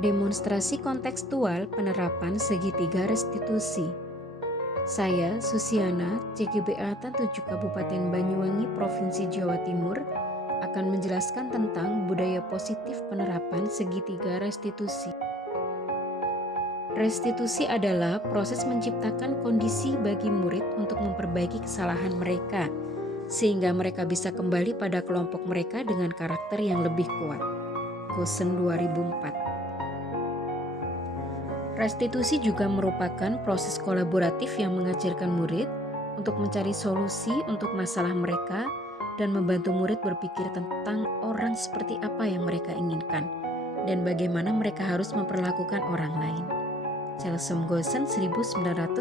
Demonstrasi kontekstual penerapan segitiga restitusi. Saya, Susiana, CGB Angkatan 7 Kabupaten Banyuwangi, Provinsi Jawa Timur, akan menjelaskan tentang budaya positif penerapan segitiga restitusi. Restitusi adalah proses menciptakan kondisi bagi murid untuk memperbaiki kesalahan mereka, sehingga mereka bisa kembali pada kelompok mereka dengan karakter yang lebih kuat. Goosen 2004. Restitusi juga merupakan proses kolaboratif yang mengajarkan murid untuk mencari solusi untuk masalah mereka dan membantu murid berpikir tentang orang seperti apa yang mereka inginkan dan bagaimana mereka harus memperlakukan orang lain. Chelsom Goosen 1996.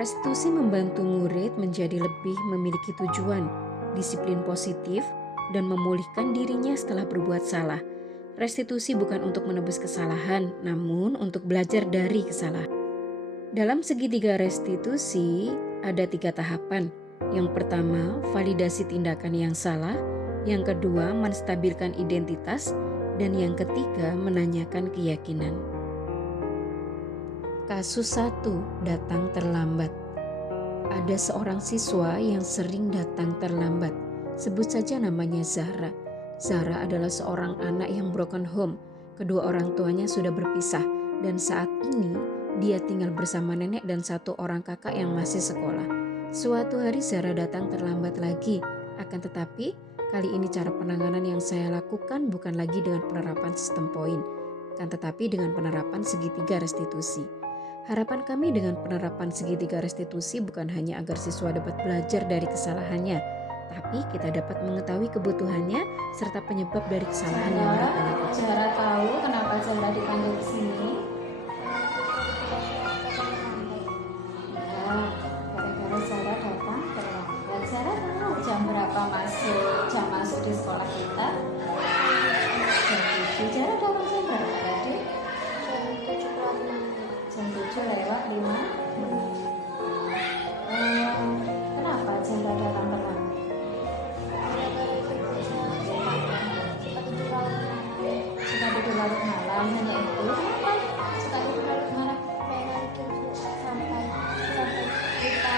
Restitusi membantu murid menjadi lebih memiliki tujuan, disiplin positif, dan memulihkan dirinya setelah berbuat salah. Restitusi bukan untuk menebus kesalahan, namun untuk belajar dari kesalahan. Dalam segitiga restitusi ada 3 tahapan. Yang pertama, validasi tindakan yang salah. Yang kedua, menstabilkan identitas. Dan yang ketiga, menanyakan keyakinan. Kasus 1, datang terlambat. Ada seorang siswa yang sering datang terlambat. Sebut saja namanya Zahra. Zahra adalah seorang anak yang broken home. Kedua orang tuanya sudah berpisah dan saat ini dia tinggal bersama nenek dan 1 orang kakak yang masih sekolah. Suatu hari Zahra datang terlambat lagi. Akan tetapi kali ini cara penanganan yang saya lakukan bukan lagi dengan penerapan sistem poin, akan tetapi dengan penerapan segitiga restitusi. Harapan kami dengan penerapan segitiga restitusi bukan hanya agar siswa dapat belajar dari kesalahannya, tapi kita dapat mengetahui kebutuhannya serta penyebab dari kesalahan yang mereka lakukan. Zahra tahu kenapa Zahra dipanggil ke sini? Ya, gara-gara Zahra datang terlambat. Zahra tahu jam berapa jam masuk di sekolah kita? Jam 7. Zahra datang jam berapa tadi? Jam 7 lewat 5. Kenapa Zahra datang terlambat? Suka tidur larut malam, hanya itu. Kenapa suka tidur larut malam? Sampai kita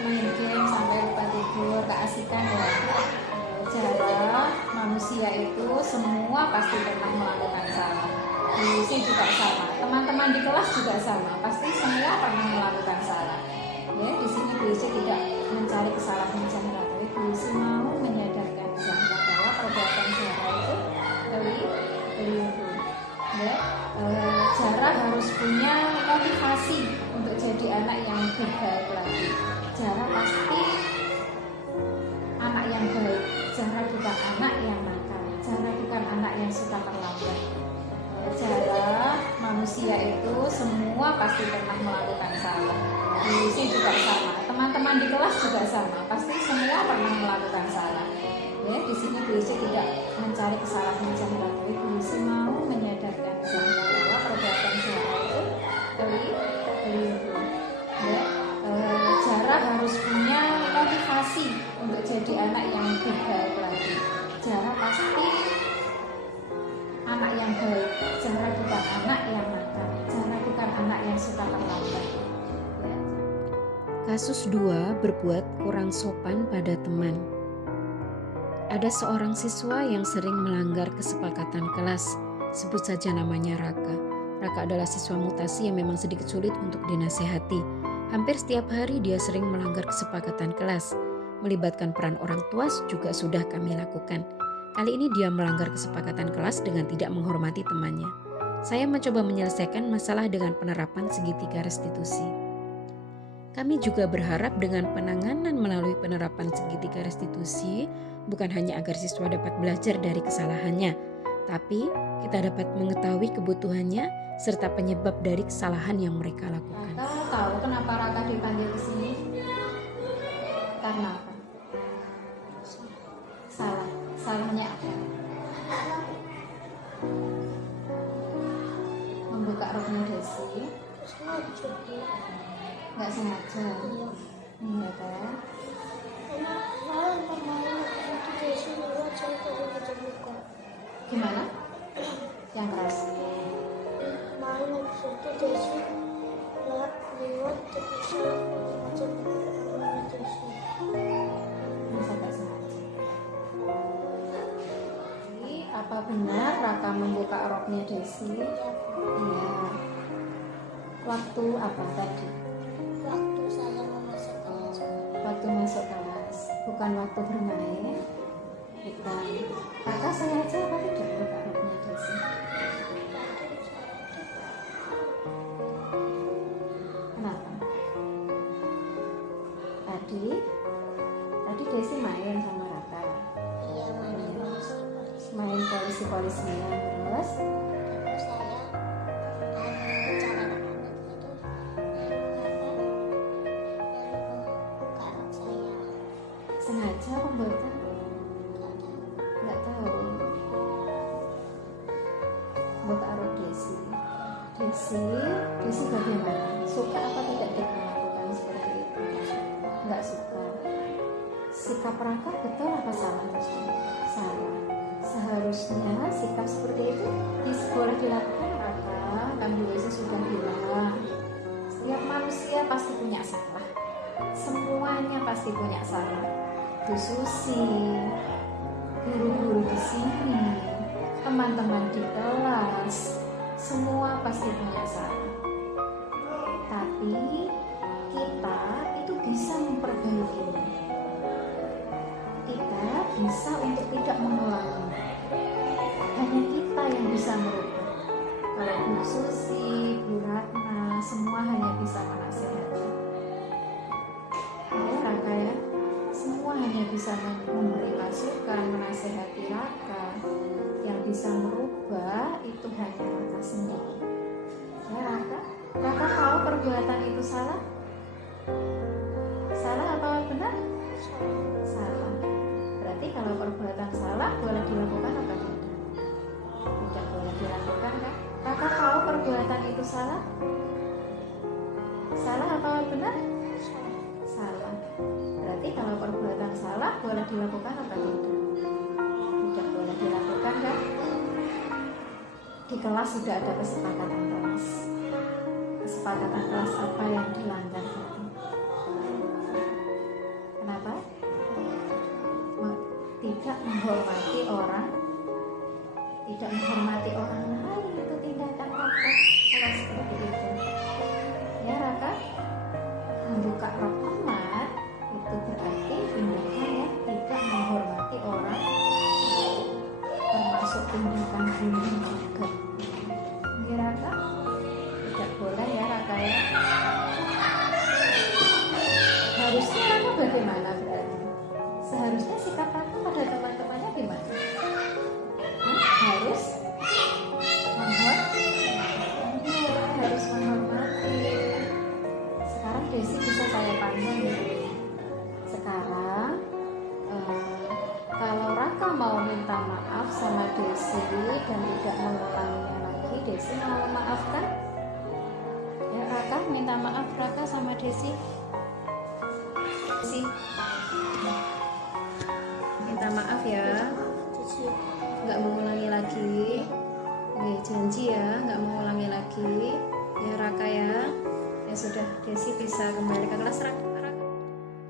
main game sampai lupa tidur, keasikan ya. Zahra, manusia itu semua pasti pernah melakukan salah. Puisi juga sama, teman-teman di kelas juga sama, pasti semua pernah melakukan salah. Ya, di sini puisi tidak mencari kesalahan Zahra, tapi puisi mau menyadarkan Zahra bahwa perbuatan Zahra itu keliru. Ya, Zahra harus punya motivasi untuk jadi anak yang lebih baik lagi. Zahra pasti anak yang baik. Zahra bukan anak yang nakal. Zahra bukan anak yang suka terlambat. Zahra, manusia itu semua pasti pernah melakukan salah. Puisi juga sama, teman-teman di kelas juga sama, pasti semua pernah melakukan salah. Ya, di sini puisi tidak mencari kesalahan Zahra, tapi puisi mau menyadarkan Zahra bahwa perbuatan Zahra itu keliru. Ya, Zahra harus punya motivasi untuk jadi anak yang lebih baik lagi. Zahra pasti anak yang baik. Zahra bukan anak yang nakal. Zahra bukan anak yang suka terlambat. Ya. Kasus 2, berbuat kurang sopan pada teman. Ada seorang siswa yang sering melanggar kesepakatan kelas. Sebut saja namanya Raka. Raka adalah siswa mutasi yang memang sedikit sulit untuk dinasehati. Hampir setiap hari dia sering melanggar kesepakatan kelas. Melibatkan peran orang tua juga sudah kami lakukan. Kali ini dia melanggar kesepakatan kelas dengan tidak menghormati temannya. Saya mencoba menyelesaikan masalah dengan penerapan segitiga restitusi. Kami juga berharap dengan penanganan melalui penerapan segitiga restitusi bukan hanya agar siswa dapat belajar dari kesalahannya, tapi kita dapat mengetahui kebutuhannya serta penyebab dari kesalahan yang mereka lakukan. Kamu tahu kenapa Raka dipanggil ke sini? Karena apa? Salah. Salahnya apa? Membuka roknya Desi. Nggak sengaja. Iya kan? Gimana? Yang keras. Masa nggak sengaja? Jadi, apa benar Raka membuka roknya Desi? Iya. Waktu apa tadi? Waktu masuk kelas, bukan waktu bermain. Bukan. Kakak sengaja apa tidak buka roknya Desi? Kenapa? Tadi Desi main sama Raka. Main polisi-polisian terus. Sengaja pembuatan? Nggak tahu. Buka rok Desi. Desi bagaimana? Suka apa tidak kita melakukan seperti itu? Nggak suka. Sikap Raka betul apa salah? Salah. Seharusnya sikap seperti itu boleh dilakukan Raka. Kan Desi sudah bilang, setiap manusia pasti punya salah. Semuanya pasti punya salah. Bu Susi, guru-guru di sini, teman-teman di kelas, semua pasti punya salah. Tapi kita itu bisa memperbaikinya. Kita bisa untuk tidak mengulangi. Hanya kita yang bisa merubah. Kalau Bu Susi, Bu Ratna, semua hanya bisa menasihati. Ya Raka ya, semua hanya bisa memberi masukan, menasihati Raka. Yang bisa merubah itu hanya Raka sendiri. Ya Raka tahu perbuatan itu salah? Salah apa benar? Salah. Berarti kalau perbuatan salah boleh dilakukan apa tidak? Tidak boleh dilakukan kan? Raka tahu perbuatan itu salah? Salah apa benar? Salah. Berarti kalau perbuatan salah boleh dilakukan apa tidak? Tidak boleh dilakukan kan? Di kelas sudah ada kesepakatan kelas. Kesepakatan kelas apa yang dilanggar tadi? Kenapa? Tidak menghormati orang, tidak menghormati orang lain, itu tindakan Raka. Kalau seperti itu, ya Raka, membuka rok emat itu berarti tindakan yang tidak menghormati orang, termasuk tindakan bullying juga. Ya Raka, tidak boleh ya Raka ya. Harusnya Raka bagaimana berarti? Seharusnya sikap Raka pada teman-temannya gimana? Harus menghormati. Sekarang Desi bisa saya pandang gitu. Sekarang kalau Raka mau minta maaf sama Desi dan tidak mengulanginya lagi, Desi mau memaafkan? Ya Raka minta maaf Raka sama Desi. Desi minta maaf ya, nggak mengulangi lagi. Oke, janji ya nggak mengulangi lagi ya Raka ya. Ya sudah, Desi bisa kembali ke kelas Raka.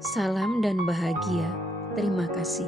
Salam dan bahagia. Terima kasih.